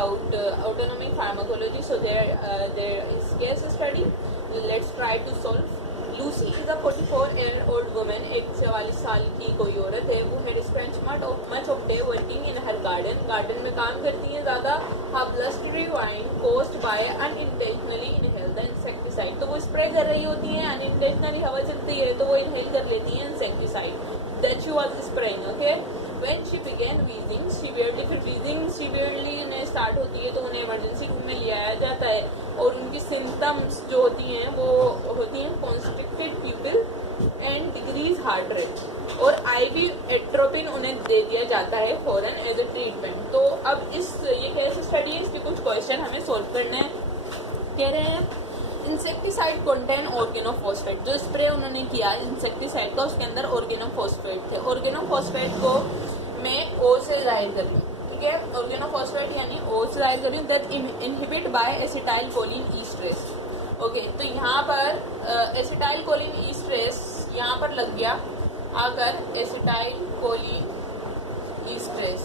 about autonomic pharmacology. So there is case study. Let's try to solve. Lucy is a 44-year-old woman. एक 44 साल की कोई औरत है. वो had spent much of day working in her garden. Garden में काम करती है ज़्यादा. Her blustering wine caused by unintentionally inhale the insecticide. तो वो स्प्रे कर रही होती हैं, unintentionally हवा चलती है तो वो इनहेल कर लेती हैं insecticide that she was spraying. Okay. When she began wheezing severely, फिर wheezing severely उन्हें स्टार्ट होती है तो उन्हें इमरजेंसी रूम में ले आया जाता है. और उनकी सिम्टम्स जो होती हैं वो होती हैं constricted प्यूपिल and decrease heart rate. और आईवी एट्रोपिन उन्हें दे दिया जाता है फॉरन एज ए ट्रीटमेंट. तो अब ये केस स्टडी है, इसके कुछ क्वेश्चन हमें सोल्व करने हैं. कह रहे हैं इंसेक्टिसाइड कंटेन ऑर्गेनोफॉस्फेट. जो स्प्रे उन्होंने किया इंसेक्टिसाइड का उसके अंदर ऑर्गेनोफॉस्फेट थे. ऑर्गेनोफॉस्फेट को मैं ओ से जाहिर कर लूँ. ठीक है, ऑर्गेनोफॉस्फेट यानी ओ से जाहिर कर लूँ. That inhibit by acetylcholinesterase. Okay, तो यहाँ पर एसिटाइल कोलिन ईस्ट्रेस यहाँ पर लग गया आकर acetylcholinesterase.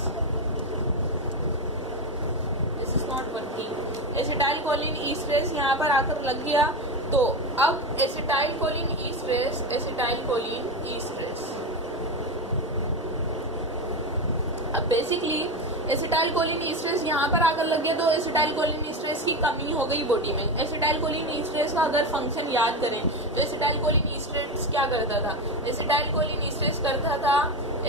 This is not working. Acetylcholinesterase यहाँ पर आकर लग गया. तो अब एसिटाइल कोलिन ईस्ट्रेस अब बेसिकली एसिटाइल कोलिन ईस्ट्रेस यहाँ पर आकर लग गया तो एसिटाइल कोलिन ईस्ट्रेस की कमी हो गई बॉडी में. एसिटाइल कोलिन ईस्ट्रेस का अगर फंक्शन याद करें तो एसिटाइल कोलिन ईस्ट्रेस क्या करता था. एसिटाइल कोलिन ईस्ट्रेस करता था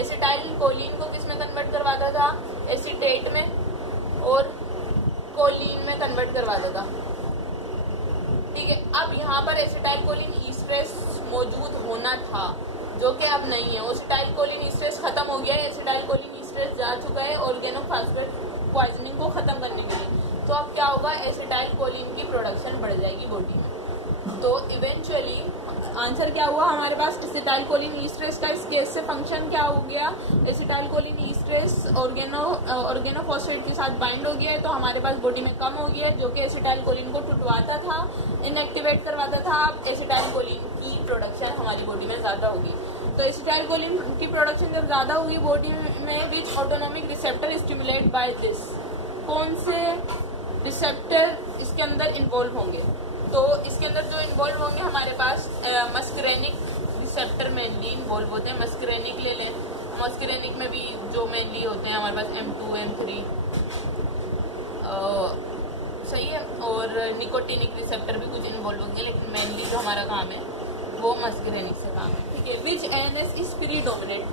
एसिटाइल कोलिन को किस में कन्वर्ट करवाता था, एसीटेट में और कोलिन में कन्वर्ट करवाता था. ठीक है, अब यहाँ पर एसिटाइल कोलिन ईस्ट्रेस मौजूद होना था जो कि अब नहीं है. एसिटाइल कोलिन ईस्ट्रेस खत्म हो गया है, एसिटाइल कोलिन ईस्ट्रेस जा चुका है ऑर्गेनोफॉस्फेट पॉइजनिंग को खत्म करने के लिए. तो अब क्या होगा, एसिटाइल कोलिन की प्रोडक्शन बढ़ जाएगी बॉडी में. तो इवेंचुअली आंसर क्या हुआ हमारे पास, एसिटाइल कोलिन ईस्ट्रेस का इस केस से फंक्शन क्या हो गया, एसिटाइल कोलिन ईस्ट्रेस ऑर्गेनोफॉस्फेट के साथ बाइंड हो गया है तो हमारे पास बॉडी में कम हो गया है जो कि एसिटाइल कोलिन को टुटवाता था, इनएक्टिवेट करवाता था. अब एसिटाइल कोलिन की प्रोडक्शन हमारी बॉडी में ज़्यादा होगी. तो एसिटाइल कोलिन की प्रोडक्शन जब ज़्यादा होगी बॉडी में, which autonomic receptor stimulate by this. कौन से रिसेप्टर इसके अंदर इन्वॉल्व होंगे. तो इसके अंदर जो इन्वॉल्व होंगे हमारे पास मस्करेनिक रिसेप्टर मेनली इन्वॉल्व होते हैं. मस्करेनिक ले लें, मस्करेनिक में भी जो मेनली होते हैं हमारे पास M2 M3 सही है. और निकोटिनिक रिसेप्टर भी कुछ इन्वॉल्व होंगे लेकिन मेनली जो हमारा काम है वो मस्करेनिक से काम है. ठीक है, विच एनएस इज प्रीडोमिनेंट.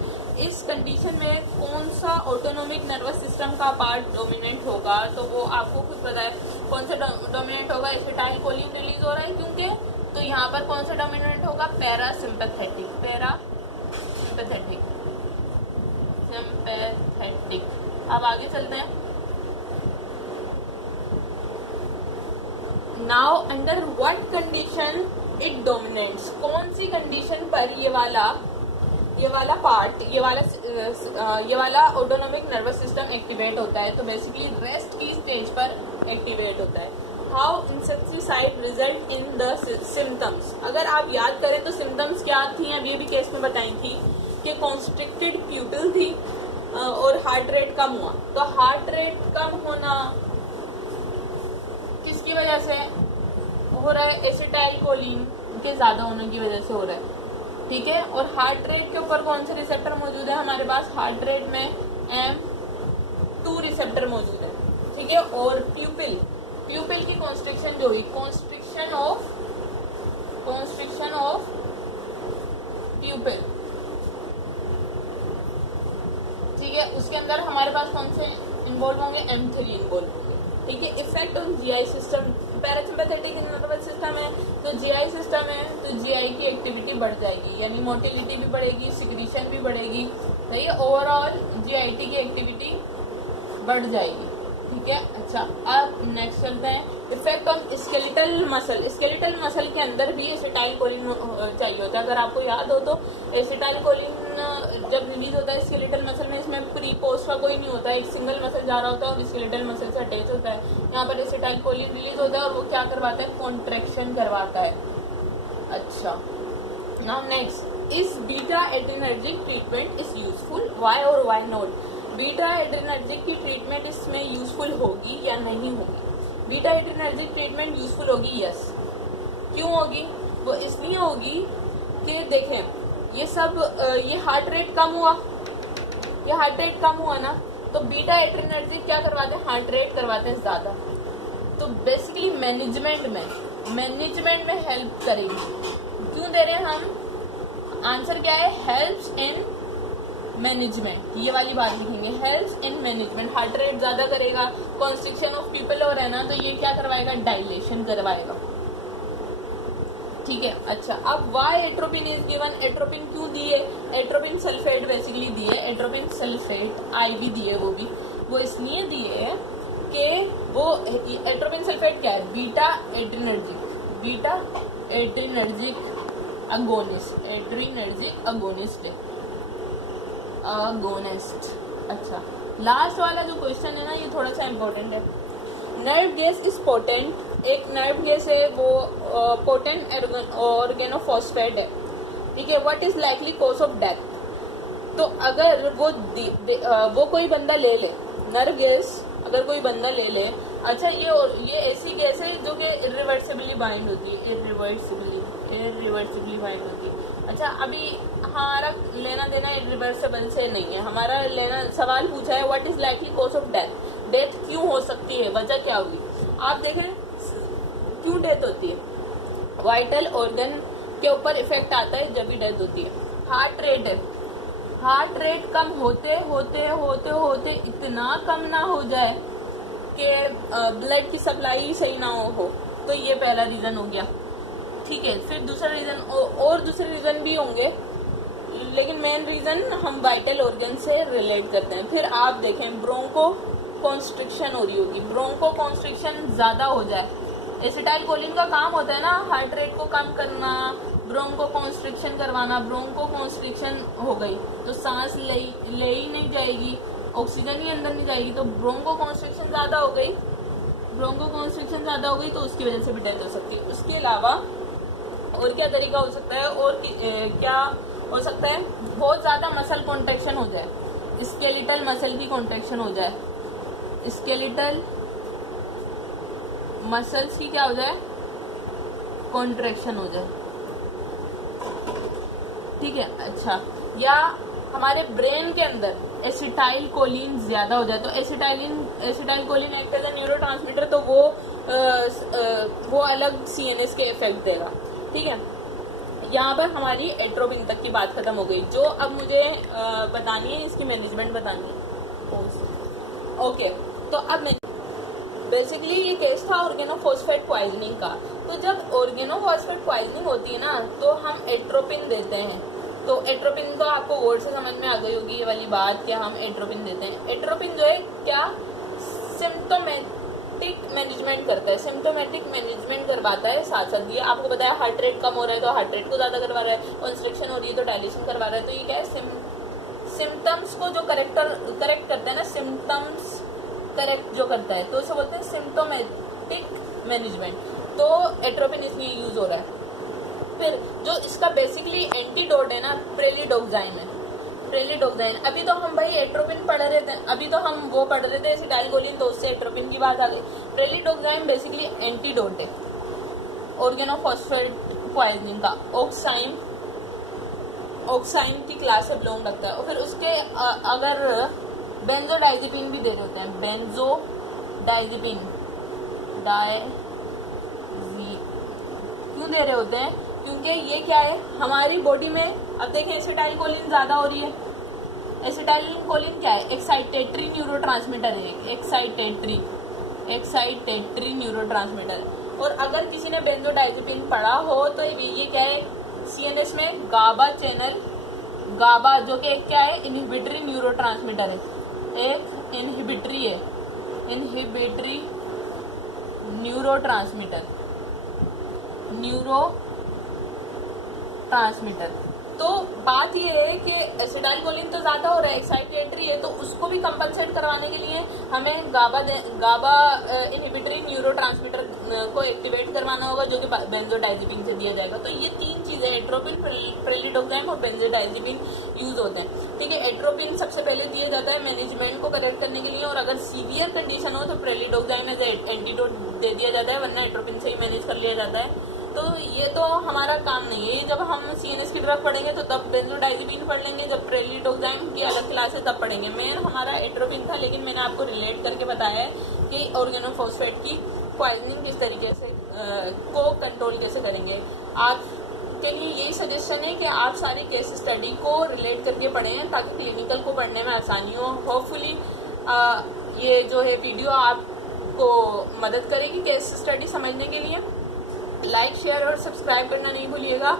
इस कंडीशन में कौन सा ऑटोनोमिक नर्वस सिस्टम का पार्ट डोमिनेंट होगा तो वो आपको खुद पता है कौन सा डोमिनेंट होगा. एसिटाइल कोलिन रिलीज हो रहा है क्योंकि, तो यहाँ पर कौन सा डोमिनेंट होगा, पैरासिम्पैथेटिक. अब आगे चलते हैं. Now under what condition it dominates. कौन सी कंडीशन पर ये वाला पार्ट ये वाला ऑटोनोमिक नर्वस सिस्टम एक्टिवेट होता है. तो बेसिकली रेस्ट की स्टेज पर एक्टिवेट होता है. How insecticide result in the symptoms. अगर आप याद करें तो सिम्टम्स क्या थी, अब ये भी केस में बताई थी कि कॉन्स्ट्रिक्टेड प्यूपिल थी और हार्ट रेट कम हुआ. तो हार्ट रेट कम होना किसकी वजह से हो रहा है, एसिटाइल कोलिन के ज़्यादा होने की वजह से हो रहा है. ठीक है, और हार्ट रेट के ऊपर कौन से रिसेप्टर मौजूद है हमारे पास, हार्ट रेट में M2 रिसेप्टर मौजूद है. ठीक है, और प्यूपिल की कॉन्स्ट्रिक्शन जो हुई, कॉन्स्ट्रिक्शन ऑफ प्यूपिल. ठीक है, उसके अंदर हमारे पास कौन से इन्वॉल्व होंगे, M3 इन्वॉल्व होंगे. ठीक है, effect on GI system. Parasympathetic nervous system है तो GI सिस्टम है तो GI की एक्टिविटी बढ़ जाएगी, यानी मोटिलिटी भी बढ़ेगी, सिक्रीशन भी बढ़ेगी. सही है, ओवरऑल GIT की एक्टिविटी बढ़ जाएगी. ठीक है, अच्छा अब नेक्स्ट चलते हैं. Effect on skeletal muscle. Skeletal muscle के अंदर भी एसिटाइल कोलिन चाहिए होता है. अगर आपको याद हो तो एसिटाइल कोलिन जब रिलीज होता है स्केलेटल मसल में, इसमें प्री पोस्ट का कोई नहीं होता है, एक सिंगल मसल जा रहा होता है और स्केलेटल मसल से अटैच होता है. यहाँ पर एसिटाइल कोलिन रिलीज होता है और वो क्या करवाता है, कॉन्ट्रैक्शन करवाता है. अच्छा, now next, is beta adrenergic treatment is useful, why और वाई नॉट. बीटा एड्रेनर्जिक की ट्रीटमेंट इसमें यूजफुल होगी या नहीं होगी? बीटा एड्रेनर्जिक ट्रीटमेंट यूजफुल होगी, यस। क्यों होगी? वो इसलिए होगी कि देखें ये हार्ट रेट कम हुआ, ये हार्ट रेट कम हुआ ना, तो बीटा एड्रेनर्जिक क्या करवाते हैं? हार्ट रेट करवाते हैं ज़्यादा। तो बेसिकली मैनेजमेंट में हेल्प करेगी। क्यों दे रहे हैं हम? आंसर क्या है? हेल्प्स इन मैनेजमेंट, ये वाली बात लिखेंगे, helps in management. Heart rate ज़्यादा करेगा, कॉन्स्ट्रिक्शन ऑफ पीपल हो रहा है ना, तो ये क्या करवाएगा? डायलेशन करवाएगा। ठीक है, अच्छा, अब why atropine is given? Atropine क्यों दिए? एट्रोपिन सल्फेट बेसिकली दिए, एट्रोपिन सल्फेट IV दिए, वो इसलिए दिए कि वो एट्रोपिन सल्फेट क्या है? Beta adrenergic agonist. अच्छा, लास्ट वाला जो क्वेश्चन है ना, ये थोड़ा सा इम्पोर्टेंट है। नर्व गैस इज पोटेंट, एक नर्व गैस है, वो पोटेंट ऑर्गेनोफॉस्फेट है। ठीक है, what is likely cause of death? तो अगर वो कोई बंदा ले ले, नर्व गैस अगर कोई बंदा ले ले, अच्छा, ये ऐसी गैस है जो कि इरिवर्सिबली बाइंड होती है, इरिवर्सिबली बाइंड होती है। अच्छा, अभी हमारा लेना देना इरिवर्सिबल से नहीं है, हमारा लेना सवाल पूछा है what is likely cause of death? Death क्यों हो सकती है, वजह क्या होगी? आप देखें क्यों डेथ होती है। वाइटल ऑर्गन के ऊपर इफेक्ट आता है जब भी डेथ होती है। हार्ट रेट है, हार्ट रेट कम होते होते इतना कम ना हो जाए कि ब्लड की सप्लाई सही ना हो, तो ये पहला रीजन हो गया। ठीक है, फिर दूसरा रीजन और दूसरे रीजन भी होंगे, लेकिन मेन रीजन हम वाइटल ऑर्गन से रिलेट करते हैं। फिर आप देखें ब्रोंको कॉन्स्ट्रिक्शन हो रही होगी, ब्रोंको कॉन्स्ट्रिक्शन ज़्यादा हो जाए, एसिटाइल कोलिन का काम होता है ना हार्ट रेट को कम करना, ब्रोंको कॉन्स्ट्रिक्शन करवाना। ब्रोंको कॉन्स्ट्रिक्शन हो गई तो सांस ले ही नहीं जाएगी, ऑक्सीजन ही अंदर नहीं जाएगी, तो ब्रोंको कॉन्स्ट्रिक्शन ज़्यादा हो गई, तो उसकी वजह से भी डेथ हो सकती है। उसके अलावा और क्या तरीका हो सकता है, और क्या हो सकता है? बहुत ज़्यादा मसल कॉन्ट्रैक्शन हो जाए, स्केलेटल मसल की कॉन्ट्रैक्शन हो जाए, स्केलेटल मसल्स की क्या हो जाए? कॉन्ट्रैक्शन हो जाए। ठीक है, अच्छा, या हमारे ब्रेन के अंदर एसिटाइल कोलिन ज्यादा हो जाए, तो acetyl choline act as a neurotransmitter, तो वो अलग CNS के इफेक्ट देगा। ठीक है, यहाँ पर हमारी एट्रोपिन तक की बात खत्म हो गई। जो अब मुझे बतानी है, इसकी मैनेजमेंट बतानी है। ओके, तो अब बेसिकली ये केस था ऑर्गेनोफॉस्फेट पॉइजनिंग का। तो जब ऑर्गेनोफॉस्फेट पॉइजनिंग होती है ना, तो हम एट्रोपिन देते हैं। तो एट्रोपिन तो आपको वर्ड से समझ में आ गई होगी ये वाली बात कि हम एट्रोपिन देते हैं। एट्रोपिन जो है क्या सिम्टोमेटिक मैनेजमेंट करता है, सिम्टोमेटिक मैनेजमेंट करवाता है। साथ साथ ये आपको बताया हार्ट रेट कम हो रहा है तो हार्ट रेट को ज़्यादा करवा रहा है, कॉन्स्ट्रिक्शन हो रही है तो डायलेशन करवा रहा है। तो ये क्या है? सिम्टम्स को जो करेक्ट करता है ना, सिम्टम्स करेक्ट जो करता है, तो उसे बोलते हैं सिम्टोमेटिक मैनेजमेंट। तो एट्रोपिन इसलिए यूज हो रहा है। फिर जो इसका बेसिकली एंटीडोट है ना, प्रेलिडोक्साइन है। प्रेलिडोक्साइन, अभी तो हम भाई एट्रोपिन पढ़ रहे थे, अभी तो हम वो पढ़ रहे थे एसिटाइल कोलिन, तो उससे एट्रोपिन की बात आ गई। प्रेलिडोक्साइन बेसिकली एंटीडोट है ऑर्गेनोफॉस्फेट पॉइजनिंग का। ऑक्साइन की क्लास से बिलोंग रखता है। और फिर उसके अगर बेंजोडाइजिपिन भी दे रहे होते हैं, बेंजोडाइजिपिन क्यों दे रहे होते हैं? क्योंकि ये क्या है हमारी बॉडी में, अब देखें एसिटाइल कोलिन ज़्यादा हो रही है। एसिटाइल कोलिन क्या है? एक्साइटेटरी न्यूरोट्रांसमीटर है, एक्साइटेटरी न्यूरोट्रांसमीटर। और अगर किसी ने बेंजोडाइजिपिन पढ़ा हो तो ये क्या है? CNS में गाबा चैनल, गाबा जो कि एक क्या है? इनहिबिटरी न्यूरोट्रांसमीटर है, एक इनहिबिटरी है, इनहिबिटरी न्यूरोट्रांसमीटर। तो बात ये है कि एसिटाइल कोलिन तो ज़्यादा हो रहा है, एक्साइटेटरी है, तो उसको भी कंपनसेट करवाने के लिए हमें गाबा इनहिबिटरी न्यूरोट्रांसमीटर को एक्टिवेट करवाना होगा, जो कि बेंजोडाइजेपिन से दिया जाएगा। तो ये 3 चीज़ें एट्रोपिन, प्रेलिडोग्राम और बेंजोडाइजेपिन यूज होते हैं। ठीक है, एट्रोपिन सबसे पहले दिया जाता है मैनेजमेंट को करेक्ट करने के लिए, और अगर सीवियर कंडीशन हो तो प्रेलिडोग्राम एज एंटीडोट दे दिया जाता है, वरना एट्रोपिन से ही मैनेज कर लिया जाता है। तो ये तो हमारा काम नहीं है। जब हम सीएनएस की ड्रग पढ़ेंगे तो तब बेंजोडाइजेपिन पढ़ लेंगे, जब प्रेलिडोग्राम की अलग क्लास है तब पढ़ेंगे। मेन हमारा एट्रोपिन था, लेकिन मैंने आपको रिलेट करके बताया है कि ऑर्गेनोफॉस्फेट की पॉइजनिंग किस तरीके से को कंट्रोल कैसे करेंगे। आप के लिए यही सजेशन है कि आप सारी केस स्टडी को रिलेट करके पढ़ें, ताकि क्लिनिकल को पढ़ने में आसानी हो। होपफुली ये जो है वीडियो आपको मदद करेगी केस स्टडी समझने के लिए। लाइक, शेयर और सब्सक्राइब करना नहीं भूलिएगा।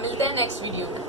मिलते हैं नेक्स्ट वीडियो में।